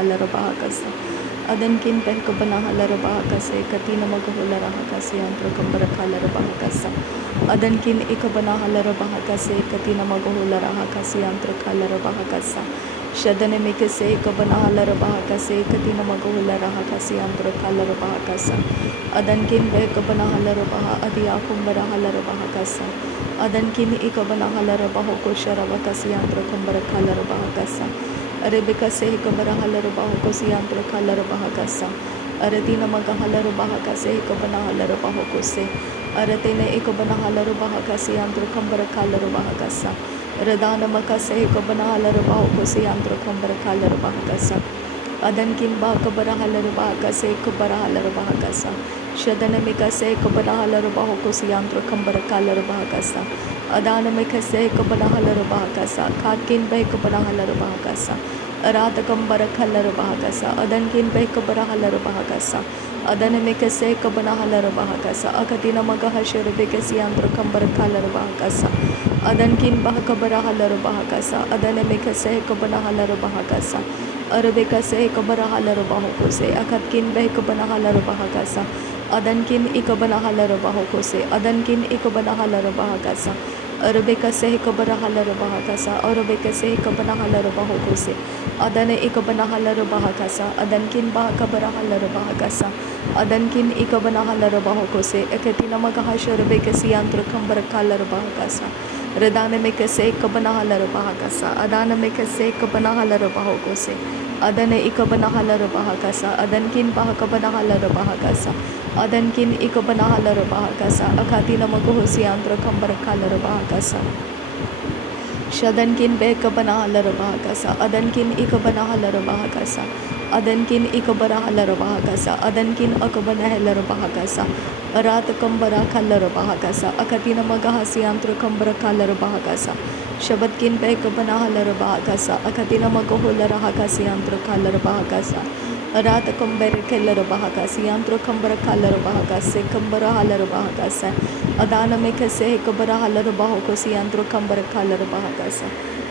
kalar bahakasa. Adankin behka banahalar bahakase katina magahular bahakasi antro kambara kalar bahakasa. Adankin ikabanahalar bahakase katina magahular bahakasi antro kalar bahakasa. Shadane mikase ikabanahalar bahakase katina magahular bahakasi antro kalar bahakasa. Adankin behka banahalar bah adiakumbara halar bahakasa. Adankin ikabanahalar bahoko sharavakasi antro kambara kalar bahakasa. Arabika se kabara halar bahoko si antro kalar bahakasa. Aradina maga halar bahakase kabana halar bahoko se. Aratene ikabana halar bahakasi antro kambara kalar bahakasa. Radana makase kabana halar bahoko si antro kambara kalar bahakasa. Adankin ba kabara halar bahakase kabara halar bahakasa. Shadana mikase kabana halar bahoko si antro kambara kalar bahakasa. Adana mikase kabana halar bahakasa. Katkin ba kabana halar bahakasa. Arata kambara kalar bahakasa. Adankin ba kabara halar bahakasa. Adana mikase kabana halar bahakasa. Akatina magahashar bekasi antro kambara kalar bahakasa. Adankin bah kabara halar bahakasa. Adana mikase kabana halar bahakasa. Arabika se kabara halar bahoko se. Akatkin ba kabana halar bahakasa. Adankin ikabana halar bahoko se. Adankin ikabana halar bahakasa. Arabika se kabara halar bahakasa. Arabika se kabana halar bahoko se. Adane ikabana halar bahakasa. Adankin bah kabara halar bahakasa. Adankin ikabana halar bahoko se. Akatina magahashar bekasi antro kambara kalar bahakasa. Radana mikase kabana halar bahakasa. Adana mikase kabana halar bahoko se. Adane ikabana halar bahakasa. Adankin bah kabana halar bahakasa. Adankin ikabana halar bahakasa. Akatina magahosi antro kambara kalar bahakasa. Shadankin bekabana halar bahakasa. Adankin ikabana halar bahakasa. Adankin ikabara halar bahakasa. Adankin akabana halar bahakasa. Arat kambara kalar bahakasa. Akatina magahasi antro kambara kalar bahakasa. Shabadkin bekabana halar bahakasa. Akatina magahular bahakasi antro kalar bahakasa. Arat kambara kalar bahakasi antro kambara kalar bahakasa. Kambara halar bahakasa. Adana mikase kabara halar bahokosi antro kambara kalar bahakasa.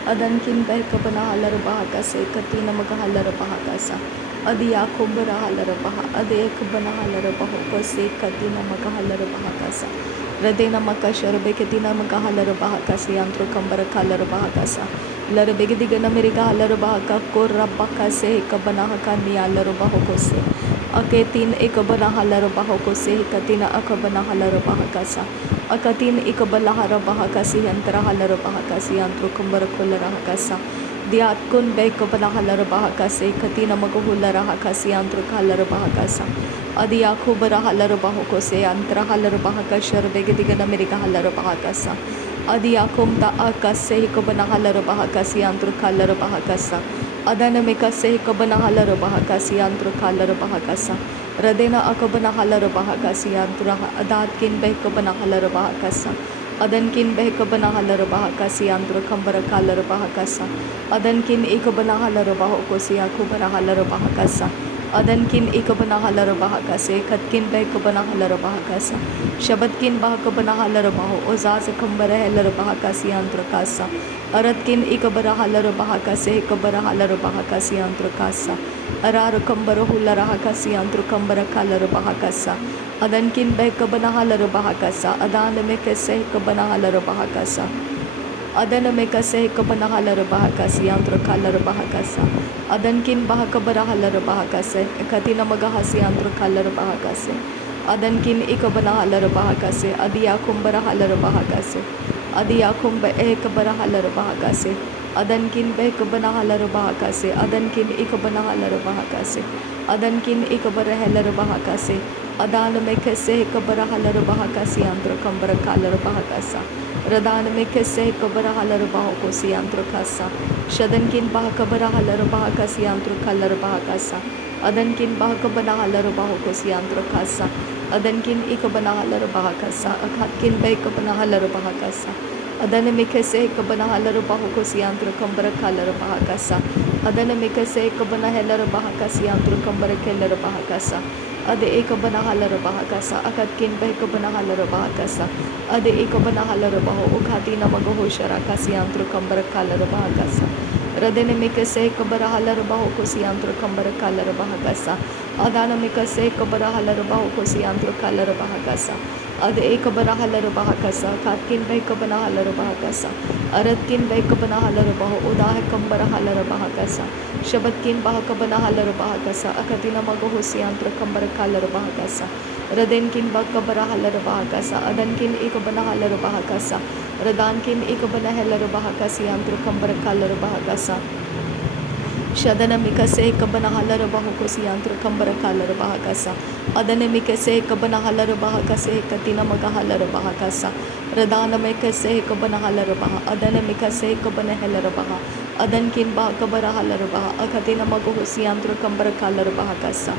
Adankin bekabana halar bahakase katina magahalar bahakasa. Adiya kumbara halar baha. Ade kabana halar bahokosi katina magahalar bahakasa. Radena makashar bekatina magahalar bahakasi antro kambara kalar bahakasa. Lar begediga Amerika halar bahaka korra bakase kabana hakani halar bahokose. Aketin ikabana halar bahokose katina akabana halar bahakasa. Akatin ikabala halar bahakasi antara halar bahakasi antro kambara kolar bahakasa. Diat kun bekabana halar bahakase katina magahular bahakasi antro kalar bahakasa. Adiya kubara halar bahokose antara halar bahakashar begediga Amerika halar bahakasa. Adiya kumta akase ikabana halar bahakasi antro kalar bahakasa. Adana mikase ikabana halar bahakasi antro kalar bahakasa. Radena akabana halar bahakasi antro adatkin bekabana halar bahakasa. Adankin bekabana halar bahakasi antro kambara kalar bahakasa. Adankin ikabana halar bahokosi akubara halar bahakasa. Adankin ikabana halar bahakase katkin bekabana halar bahakasa. Shabadkin bahakabana halar baho ozaz kambara halar bahakasi antro kasa. Aratkin ikabara halar bahakase ikabara halar bahakasi antro kasa. Arar kambara hular bahakasi antro kambara kalar bahakasa. Adankin bekabana halar bahakasa. Adana mikase kabana halar bahakasa. Adana mikase kabana halar bahakasi antro kalar bahakasa. Adankin bahakabara halar bahakase katina magahasi antro kalar bahakase. Adankin ikabana halar bahakase. Adiya kumbara halar bahakase. Adiya kumba ekabara halar bahakase. Adankin bekabana halar bahakase. Adankin ikabana halar bahakase. Adankin ikabara halar bahakase. Adana mikase kabara halar bahakasi antro kambara kalar bahakasa. Radana mikase kabara halar bahokosi antro kasa. Shadankin bahakabara halar bahakasi antro kalar bahakasa. Adankin bahakabana halar bahokosi antro kasa. Adankin ikabana halar bahakasa. Akatkin bekabana halar bahakasa. Adana mikase kabana halar bahokosi antro kambara kalar bahakasa. Adana mikase kabana halar bahakasi antro kambara kalar bahakasa. Ade ekabana halar bahakasa. Akatkin bekabana halar bahakasa. Ade ekabana halar baho ukhatina magaho sharakasi antro kambara kalar bahakasa. Radene mikase kabara halarabaho kosiantro kambara kalarabahagasa. Adana mikase kabara halarabaho kosiantro kalarabahagasa. Ade ekabara halarabahagasa. Katkin bay kabana halarabahagasa. Aratkin bay kabana halarabaho. Udahe kambara halarabahagasa. Shabatkin bahakabana halarabahagasa. Akatina magahosiantro kambara kalarabahagasa. Radenkin bakabara halarabahagasa. Adankin ekabana halarabahagasa. Radankin ikabana helarabahakasi antro kambara kalarabahagasa. Shadana mikase kabana halarabahukosi antro kambara kalarabahagasa. Adana mikase kabana halarabahakase katina maga halarabahagasa. Radana mikase kabana halarabaha. Adana mikase kabana helarabaha. Adankin bahakabara halarabaha. Akatina magahosi antro kambara kalarabahagasa.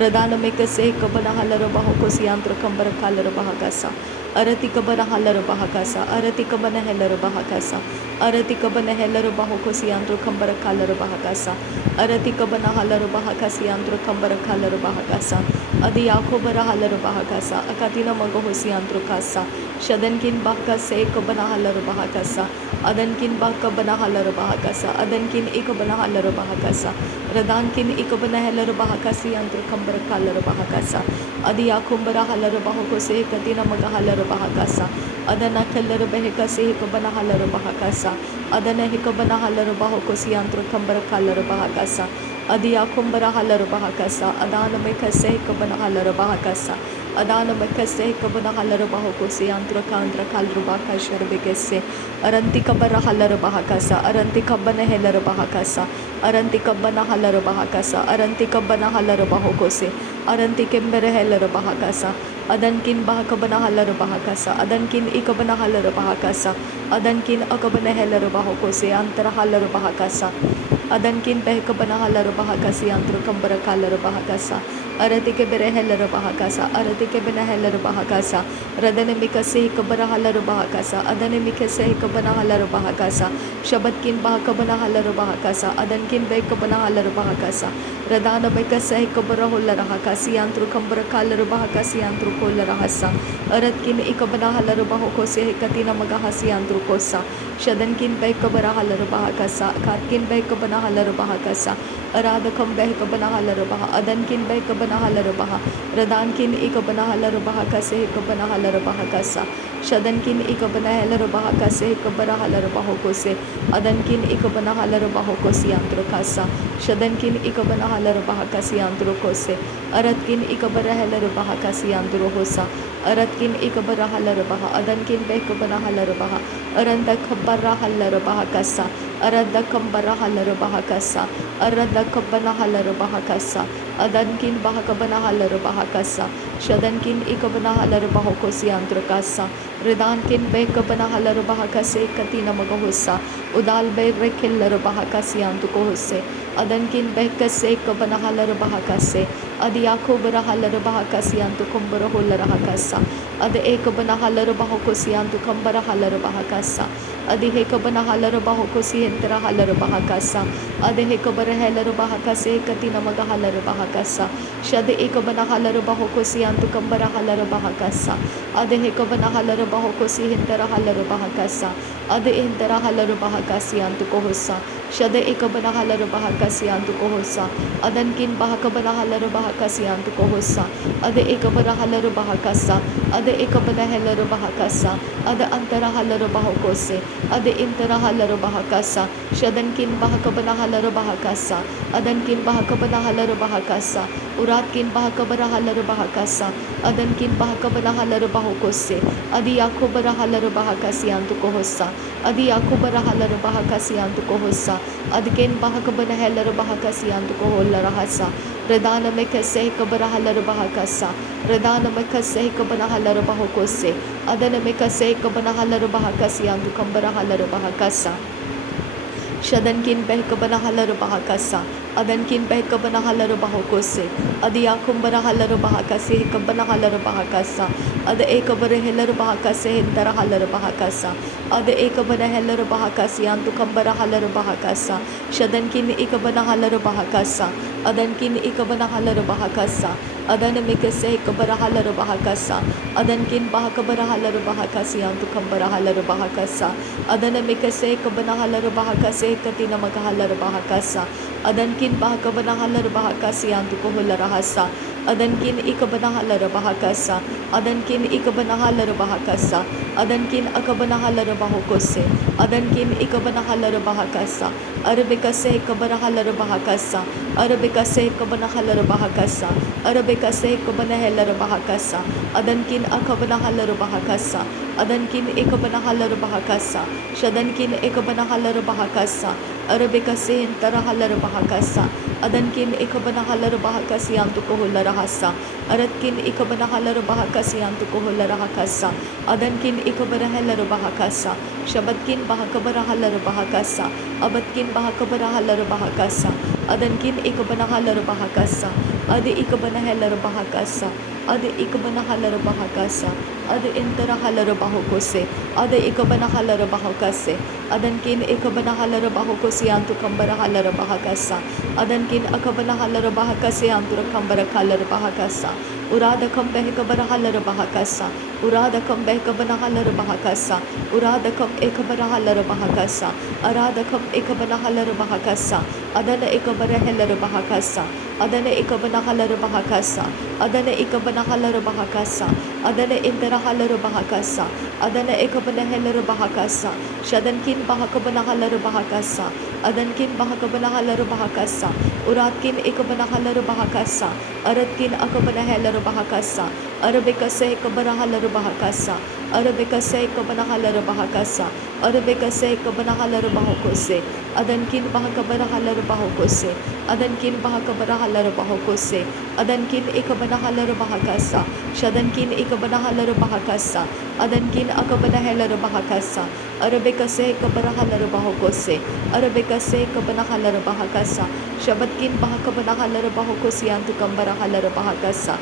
Radana mikase kabana halarabahukosi antro kambara kalarabahagasa. Arati kabana halarabahagasa. Arati kabana helarabahagasa. Arati kabana helarabahukosi antro kambara kalarabahagasa. Arati kabana halarabahagasi antro kambara kalarabahagasa. Adi yakobara halarabahagasa. Akatina magahosi antro kasa. Shadankin bakase kabana halarabahagasa. Adankin bakabana halarabahagasa. Adankin ikabana halarabahagasa. Radankin ikabana helarabahagasi antro kambara kalarabahagasa. Adi yakombara halarabahukose katina maga halarabahagasa. Adana kalarabahekase kabana halarabahagasa. Adana hikabana halarabahukosi antro kambara kalarabahagasa. Adi yakombara halarabahagasa. Adana mekase kabana halarabahagasa. Adana mekase kabana halarabahukosi antro kandra kalarabahakashar bekese. Aranti kabara halarabahagasa. Aranti kabana helarabahagasa. Aranti kabana halarabahagasa. Aranti kabana halarabahukose. Aranti kembere helarabahagasa. Adankin bahakabana halarabahagasa. Adankin ikabana halarabahagasa. Adankin akabana helarabahukose antara halarabahagasa. Adankin behkabana halarabahagasi antro kambara kalarabahagasa. Aratike bere helarabahagasa. Aratike bena helarabahagasa. Radane mikase kabara halarabahagasa. Adane mikase kabana halarabahagasa. Shabatkin bahakabana halarabahagasa. Adankin behkabana halarabahagasa. Radana bekase kabara holarahagasi antro kambara kalarabahagasi antro kolarahasa. Aratkin ikabana halarabahukose katina magahasi antro kosa. Shadankin behkabara halarabahagasa. Katkin behkabana halarabahagasa. Aradakam behkabana halarabaha. Adankin behkabana halarabaha. Radankin ikabana halarabahagase ikabana halarabahagasa. Shadankin ikabana halarabahagase ikabara halarabahukose. Adankin ikabana halarabahukosi antro kasa. Shadankin ikabana halarabahagasi antro kose. Aratkin ikabara halarabahagasi antro hosa. Aratkin ikabara halarabaha. Adankin behkabana halarabaha. Aranda kabara halarabahagasa. Arada kambara halarabahagasa. Arada kabana halarabahagasa. Adankin bahakabana halarabahagasa. Shadankin ikabana halarabahukosi antro kasa. Ridankin behkabana halarabahagase katina magahusa. Udal be rekillarabahagasi antro kohose. Adankin behkase kabana halarabahagase. Adi yakobara halarabahagasi antro kumbara holarahagasa. Adi ekabana halarabahukosi antro kambara halarabahagasa. Adi hekabana halarabahukosi entera halarabahagasa. Adi hekabara halarabahagase katina maga halarabahagasa. Shade ekabana halarabahukosi antro kambara halarabahagasa. Adi hekabana halarabahukosi entera halarabahagasa. Adi entera halarabahagasi antro kohosa. Shade ekabana halarabahagasi antro kohosa. Adankin bahakabana halarabahagasi antro kohosa. Adi ekabara halarabahagasa. Adi ekabana halarabahagasa. Adi antara halarabahukose. Adi intara halarabahagasa. Shadankin bahakabana halarabahagasa. Adankin bahakabana halarabahagasa. Uratkin bahakabara halarabahagasa. Adankin bahakabana halarabahukose. Adi yakobara halarabahagasi antro kohosa. Adi yakobara halarabahagasi antro kohosa. Adken bahakabana halarabahagasi antro koholarahasa. Radana mekase kabara halarabahagasa. Radana mekase kabana halarabahukose. Adana mekase kabana halarabahagasi antro kambara halarabahagasa. Shadankin behkabana halarabahagasa. Adankin behkabana halarabahukose. Adi yakumbara halarabahagase kabana halarabahagasa. Ada ekabara helarabahagase hentara halarabahagasa. Ada ekabana helarabahagasi antu kambara halarabahagasa. Shadankin ikabana halarabahagasa. Adankin ikabana halarabahagasa. Adana mikase kabarahala bahakasa. Adankin bahakabarahala bahakasi antu kambarahala bahakasa. Adana mikase kabanahala bahakase katina magahala bahakasa. Adankin bahakabanahala bahakasi antu kohola rahasa. Adankin ikabanahala bahakasa. Adankin ikabanahala bahakasa. Adankin akabanahala bahokose. Adankin ikabanahala bahakasa. Arabikase kabanahala bahakasa. Arabikase kabanahala bahakasa. Arabikase kabanahala bahakasa. Adankin akabanahala bahakasa. Adankin ikabanahala bahakasa. Shadankin ikabanahala bahakasa. Arabikase intarahala bahakasa. Adankin ikabanahala bahakasi antu kohola rahasa. Aratkin ikabanahala bahakasi antu kohola rahakasa. Adankin ikabarahala bahakasa. Shabatkin bahakabarahala bahakasa. Abatkin bahakabarahala bahakasa. Adankin ikabanahala bahakasa. Adi ikabanahala bahakasa. Adi ikabanahala bahakasa. Adi intarahala bahokose. Adi ikabanahala bahokase. Adankin ikabanahala bahokose antu kambarahala bahakasa. Adankin akabanahala bahakase antu kambarahala bahakasa. Urada kambeh kabarahala bahakasa. Urada kambeh kabanahala bahakasa. Urada kam ekabarahala bahakasa. Arada kam ekabanahala bahakasa. Adana ekabarahala bahakasa. Adana ekabanahala bahakasa. Adana ekabanahala bahakasa. Adana intarahala bahakasa. Adana ekabanahala bahakasa. Shadankin bahakabanahala bahakasa. Adankin bahakabanahala bahakasa. Uratkin ekabanahala bahakasa. Aratkin akabanahala bahakasa. Arabikase kabanahala bahakasa. Arabikase kabanahala bahakasa. Arabikase kabanahala bahokose. Adankin bahakabanahala bahokose. Adankin bahakabanahala bahokose. Adankin ekabanahala bahakasa. Shadankin ekabanahala bahakasa. Adankin akabanahala bahakasa. Arabikase kabanahala bahokose. Arabikase kabanahala bahakasa. Shabatkin bahakabanahala bahokose antu kambarahala bahakasa.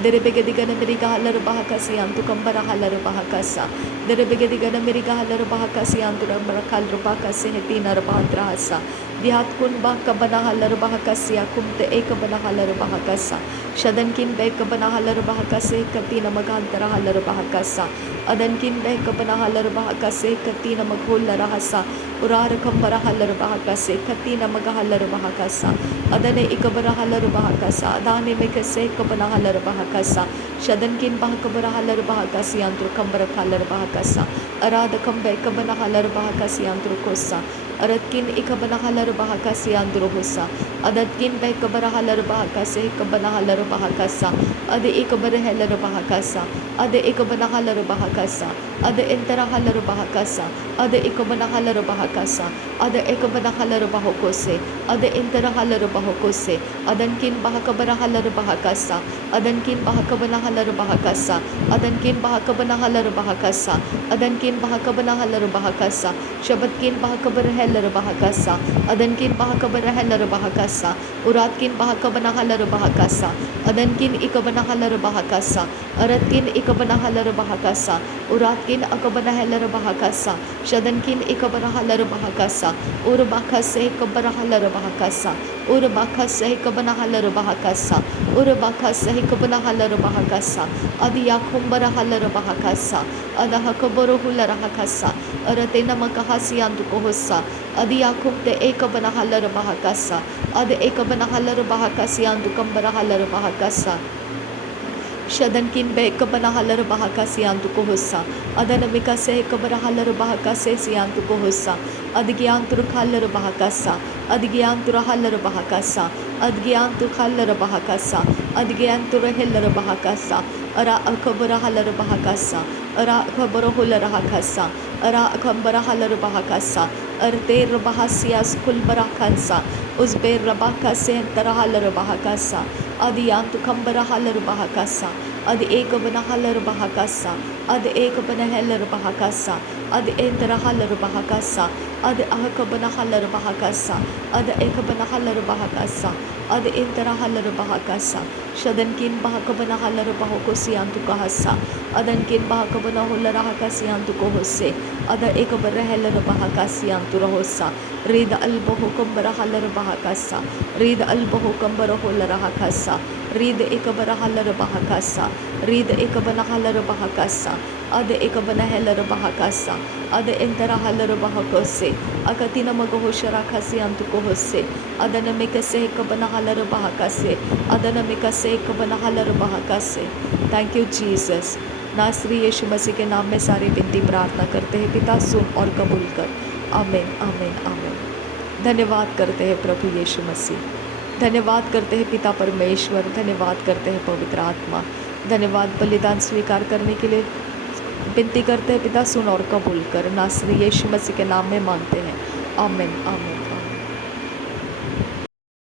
Derebegedigana merigahalar bahakasi antu kambara halar bahakasa. Derebegedigana merigahalar bahakasi antu rakal bahakasi hetinar bahatrahasa. Dihat kun bahkabana halar bahakasi akumte ekabana halar bahakasa. Shadankin bekabana halar bahakasi katina magantara halar bahakasa. Adankin bekabana halar bahakasi katina maghola rahasa. Urar kambara halar bahakasi katina magahalar bahakasa. Adane ikabara halar bahakasa. Adane mekase kabana halar bahakasa. Shadankin bahakabara halar bahakasi antru kambara halar bahakasa. Arada kambe kabana halar bahakasi antru kosa. Aratkin ikabana halar bahakasi andru hosa. Adatkin bekabara halar bahakasi kabana halar bahakasa. Ade ikabara halar bahakasa. Ade ikabana halar bahakasa. Ade intara halar bahakasa. Ade ikabana halar bahakasa. Ade ikabana halar bahokose. Ade intara halar bahokose. Adankin bahakabara halar bahakasa. Adankin bahakabana halar bahakasa. Adankin bahakabana halar bahakasa. Adankin bahakabana halar bahakasa. Shabatkin bahakabara halar bahakasa. Adankin bahakabara halar bahakasa. Uratkin bahakabana halar bahakasa. Adankin ikabana halar bahakasa. Aratkin ikabana halar bahakasa. Uratkin akabana halar bahakasa. Shadankin ikabana halar bahakasa. Urbakase ikabana halar bahakasa. Urbakase ikabana halar bahakasa. Urbakase ikabana halar bahakasa. Adiyakumbara halar bahakasa. Adahakaboro hular hakasa. Aratena makahasi antu kohosa. Adiyakumte ekabana halar bahakasa. Ad ekabana halar bahakasi antu kambara halar bahakasa. Shadankin be kabana halar bahakasi antu kohosa. Adanamika se kabara halar bahakase siantu kohosa. Adgyantur halar bahakasa. Adgyantur halar bahakasa. Adgyantur halar bahakasa. Adgyantur helar bahakasa. Ara akabara halar bahakasa. Ara akabara hular hakasa. Ara akambara halar bahakasa. Arte rabahasya skul barakansa. Uzber rabakase tarahalar bahakasa. Adi antu kambara halar bahakasa. Adi ekabana halar bahakasa. ad ekabanahela bahakasa, ad entrahala bahakasa, ad ahakabanahala bahakasa, ad ekabanahala bahakasa, ad entrahala bahakasa, shadankin bahakabanahala bahokosi antukahasa, adankin bahakabanahola rahakasi antukohose, ada ekabarahela bahakasi anturahosa, rida albahokambarahala bahakasa, rida albahokambarahola rahakasa, rida ekabarahala bahakasa, rida ekabanahala bahakasa, ada ekabanahala bahakasa, ada entarahala bahakose, akatina magahoshara kasi antukohose, adana mikase ekabanahala bahakase, adana mikase ekabanahala bahakase. Thank you Jesus. नासरी यीशु मसीह के नाम में सारी विनती प्रार्थना करते हैं पिता, सुन और कबूल कर। आमीन आमीन आमीन। धन्यवाद करते हैं प्रभु यीशु मसीह, धन्यवाद करते हैं पिता परमेश्वर, धन्यवाद करते हैं पवित्र आत्मा, धन्यवाद बलिदान स्वीकार करने के लिए विनती करते हैं पिता, सुन और कबूल कर। नासरी यीशु मसीह के नाम में मांगते हैं। आमीन आमीन।